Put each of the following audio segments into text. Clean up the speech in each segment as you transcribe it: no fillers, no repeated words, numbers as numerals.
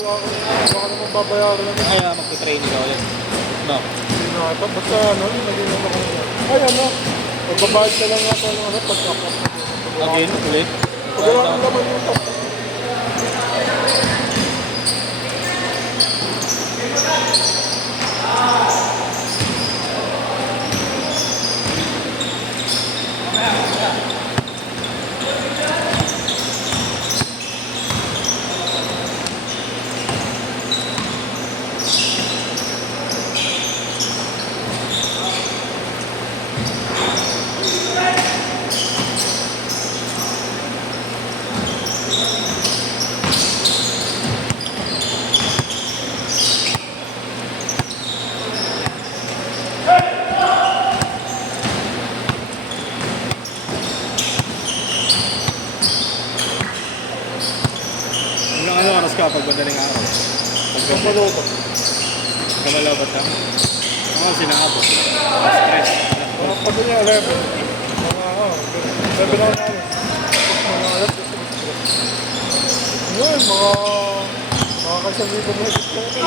Baka naman babayaran naman. Kaya magte-training ka ulit. No? Hindi na ata. Basta ano, naging ano ko na. Ay ano, magbabayad ka lang yata ng ano, pagkakap. Again, ulit. Pag wala kang laman yung top. Ano oras ka pag madaling araw? Ang malobot. Kamalabat ka? Ako sinaabot. Stress. Pag niya 11. Mga ano, 11 na ano. Mga alas. Ngayon, mga kasabihin mo higit ka na.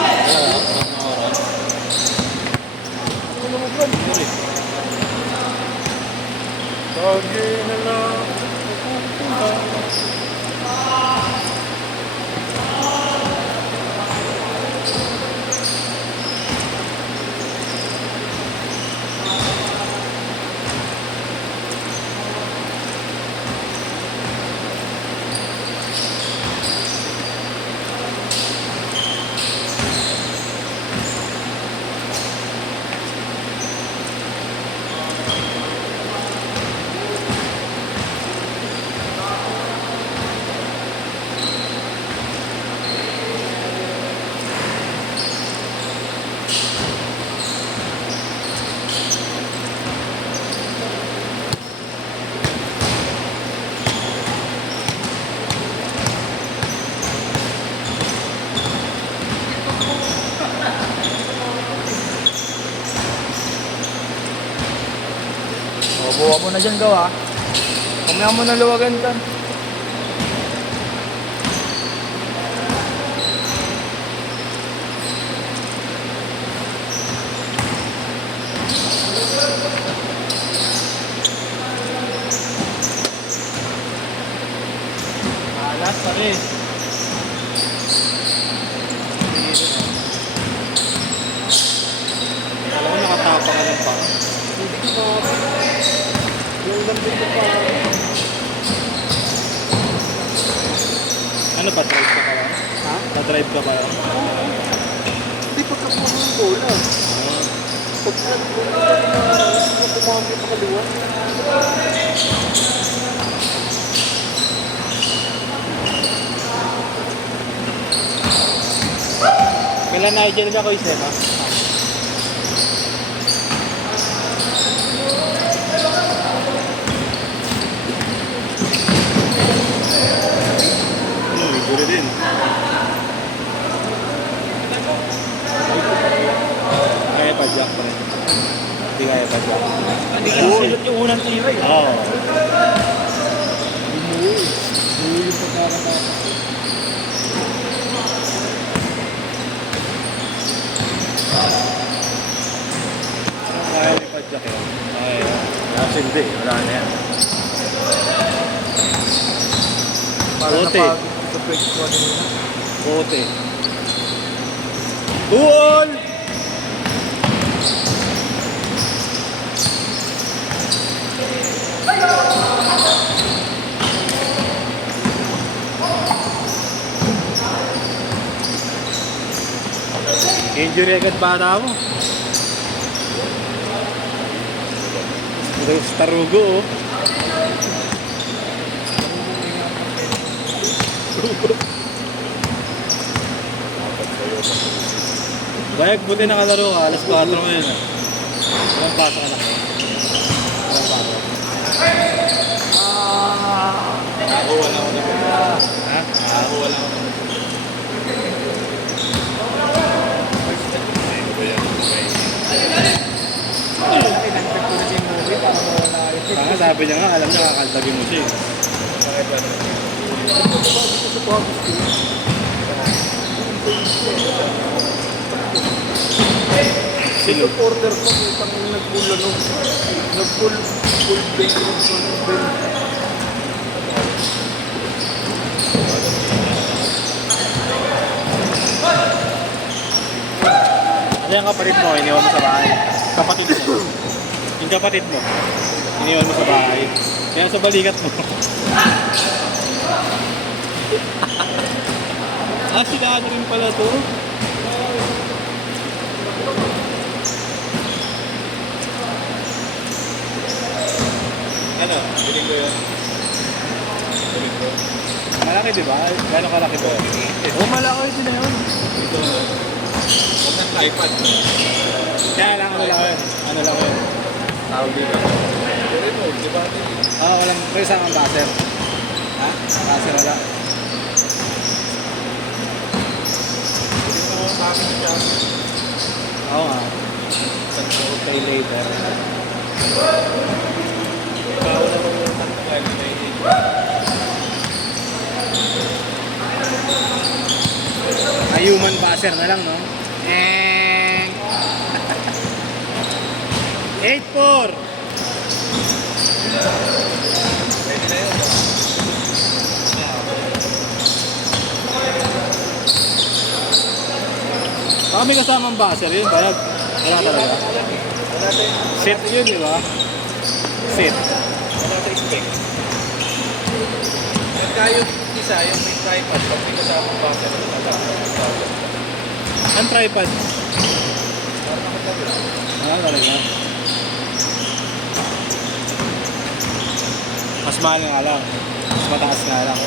Ano oras? Ano naman ba? Lagi na lang. Buwa mo na dyan gawa. Kamaya mo na luwagan ka. Alas pa rin. Alam mo nakatapa ka lang pa. Yung lambing ko pa. Ano ba? Drive ka pa lang? Ha? Na-drive ka pa lang? Hindi pagkapuno ng bola. Pag kumamit pa kaliwa. Kailan na dyan niya ko isema? Guru din. Kaya pa jack pa rin. Hindi kaya pa jack. Hindi ka silot yung unang tira eh. Oo. Yung pagkakatakas. Kaya may pa jack yun. Ay, Kasi hindi, wala na yan. Para Bote. napagod sa pwede ko kanina. bote. Tuol! Injury agad bata mo. Ito tarugo oh. Bayag buti nakalaro ka, alas 4 ngayon ah. Walang pasok ka na. Walang pasok. Nakakuha lang ako na. Ha? Nakakuha lang ako na. Baka sabi niya nga, alam niya kakaldagin mo siya eh. Silog. Supporter ko, isang nag-pull ano. Nag-pull bake. Ano yung kapatid mo, iniwan mo sa bahay? Kapatid mo. Yung kapatid mo, iniwan mo sa bahay. Kaya sa balikat mo. Sila ano rin pala to? Ano? Biling ko yun. Biling ko. Malaki diba? Gano'ng kalaki to? Oh, malaki din na yun. Ito. Huwag ng iPad. Kaya lang ano lang yun. Ano lang yun. Tawag dito. Pero mo, di ba? Walang presa ang baser. Ha? Baser wala. Oo nga. Okay later. Bawal naman yung tanggal na hindi. Human baser na lang, no? 8-4. Pwede na yun. Baka may kasamang baser yun, bayag. Wala talaga. Set yun, di ba? Set. Wala sa spec. Nagkayot isa yung may tripod. Pag may kasamang basa, Ang tripod. Wala talaga. Mas mahal nga lang. Mas mataas nga lang.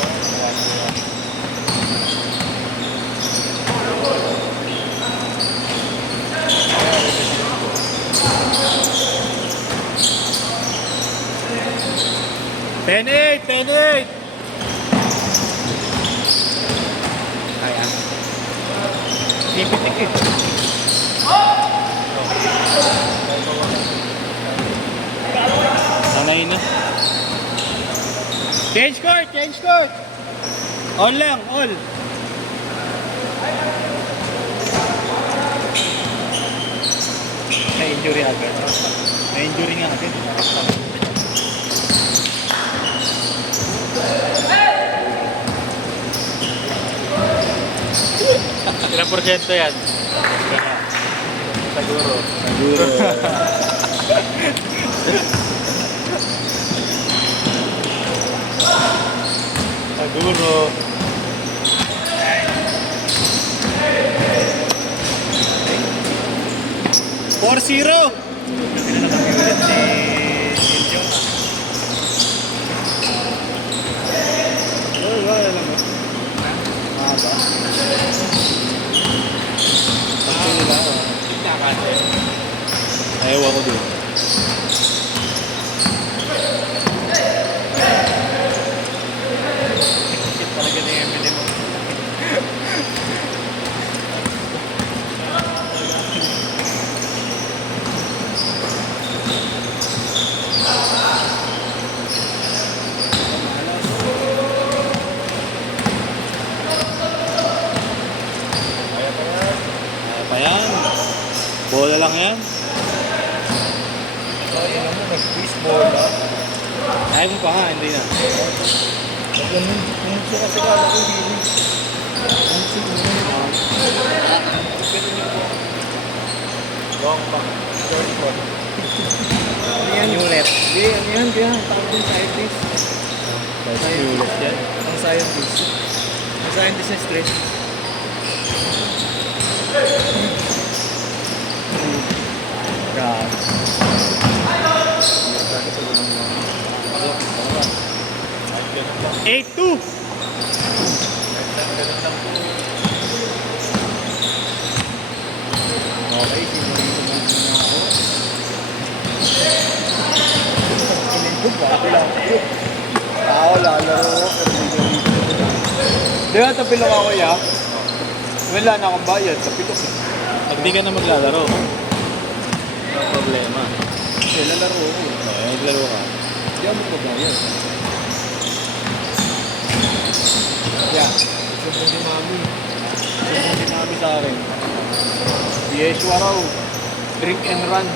Penny! Kaya. Pipitik eh. Sanay na. Change court! All lang, all. Na-injury agad. Na-injury nga agad. Ilang porsyento yan? Siguro. Siguro. Four zero. Wala lang. Mahaba. Ayaw ako din. Talaga na yung minimum. Kaya pa yan. Bola lang yan. Kaya naman, nag-baseball lang. Ayaw mo pa nga, hindi na. Ganun, kung siya kasi kala ko hilig. Long back. Short ball. Ano yan? Ulit. Hindi, ano yan? Kaya tawag din scientist. Ulit yan. Ang scientist. Ang scientist na stress. God. 8-2. Okay, sinurito na ako. Kinindog ba? Ako lang. Ako lalaro ako. Di ba tapilok ako ya? Wala na akong bayad sa pilok eh. Pag di ka na maglalaro, ang problema. Kasi lalaro ako eh. Naglaro ka. Hindi ako magbabayad. Yeah. Gusto mo si mami. Gusto mo din namin sa akin. Biyeshwa raw. Drink and run.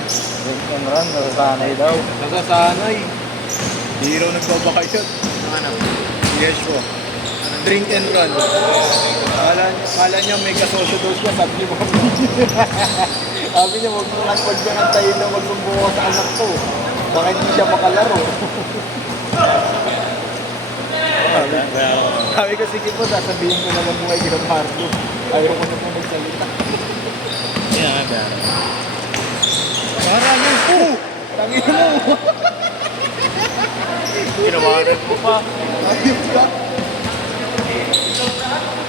Drink and run, nasasanay daw. Nasasanay. Hindi raw nagbabakasyon. Ano? Yes po. Drink and run. Kala niya may kasosyo daw siya, sabi niya mga sabi niya, huwag niya kantayin na magsumbuko sa anak ko. Baka hindi siya makalaro. Sabi ko, sige po, sasabihin ko na lang mo kay Ginang Marco. Ayaw ko na po magsalita. Yan nga ba? Parang yun po! Tangin mo! Ginawanan mo pa. Ayos ka!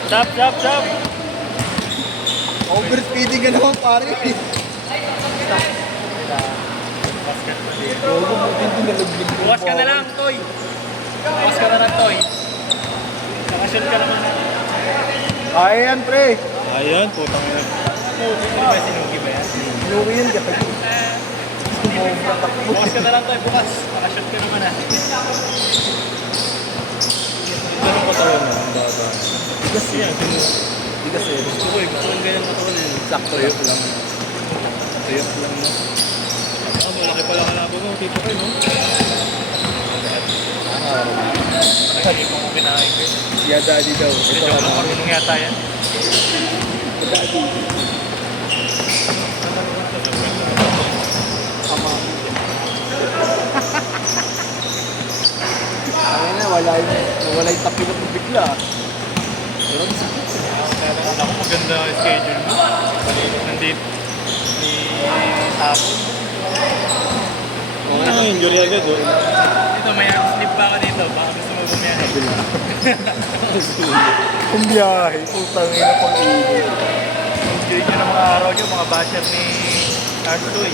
Chop, chop, chop! Overspeeding ka naman pare. Logo mo din dinalaglig mo. Bukas ka na lang, Toy. Bukas ka na lang, Toy. Nakasyon ka naman na. Ayan pre! Ayun, putang ina. Ano ba sinugi ba yan? Inuwi yan kapag Bukas ka na lang, Toy. Bukas. Nakasyon ka naman na. Ganun ko tayo na. Bigas yan. Bigas eh. Gusto ko eh. Gusto ko ganyan katawan eh. Sakto yun lang. Tuyok lang no. Malaki pala kalabo mo. Tito kayo no? Malaki mo kung kinain ko. Yeah, daddy daw. Medyo lang marunong yata yan. Ayun na, wala yung tapilok mo bigla. Pero Ako maganda ang schedule mo. Nandito. Ni Tapo. kung injury agad oh. Dito may sleep pa ako dito. Baka gusto mo bumiyahe. Kung biyahe, putang ina pang ibig. Enjoy nyo ng mga araw nyo. Mga basher ni Artoy.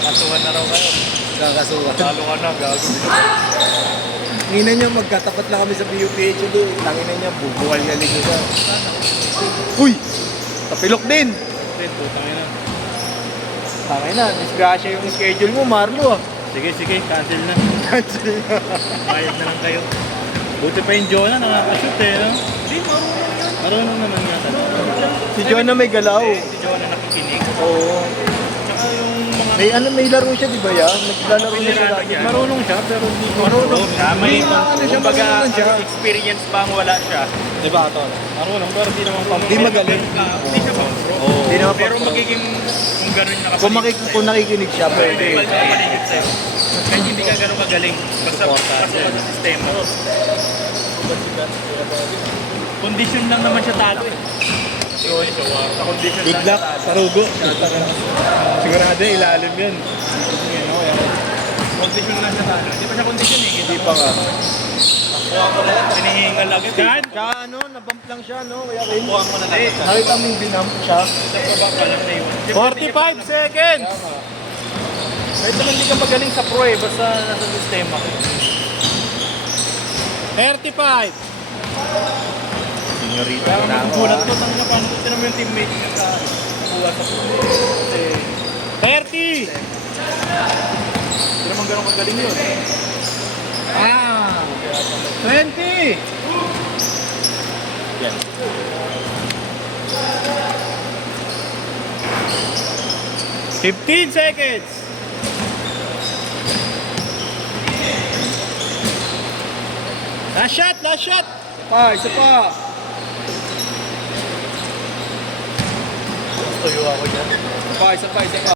Kasuhan na raw kayo. Kakasuhan. Talo ka na. Gago. Ngina niya, magkatapat lang kami sa PUPH ulit. Tangina niya, bubuwal ka ligo siya. Uy! Tapilok din! Putangin na. Tangina, disgrasya yung schedule mo, Marlo. Sige, sige. Cancel na. Cancel na. Bayad na lang kayo. Buti pa yung Jonah, nakakashoot eh, no? Hindi, marunong yan. Marunong naman nga talaga. Si Jonah may galaw. Si Jonah nakikinig. Oo. Tsaka yung mga... May laro siya, di ba yan? Naglalaro niya siya dati. Marunong siya, pero hindi ko. Marunong. siya. May Ano siya, kumbaga, marunong siya. experience bang wala siya. Di ba, Tol? Marunong, pero hindi naman pang... Hindi magaling. Hindi siya pang pro. Hindi naman Pero pang pro. magiging, kung gano'n yung Kung, nakapaligid kung nakikinig siya, pwede. pwede. Pwede nakapaligid sa'yo. Kahit hindi ka gano'n kagaling. Basta pasok ka sa sistema. Condition lang naman siya talo eh. Sa condition Good lang luck siya talo. sa Rugo. Sigurado ilalim yun. Condition lang siya talo. Hindi pa siya condition eh. Hindi pa nga. Hinihingal lang yun. Saan? Kaya ano, nabump lang siya, no? Kaya rin. Bukuhan mo na lang. Nakita mo yung binump siya. Sa baba pa lang na yun. 45 seconds! Kahit naman hindi ka magaling sa pro eh. Basta nasa sistema. 35! Senyorita. Kaya magugulat ko tang na paano ko naman yung teammate niya sa nakuha sa pro. Kasi 30! hindi naman ganun kagaling yun. 20! Yan. $15 seconds! Last shot! Last shot! Isa pa! Tuyo ako dyan. Isa pa!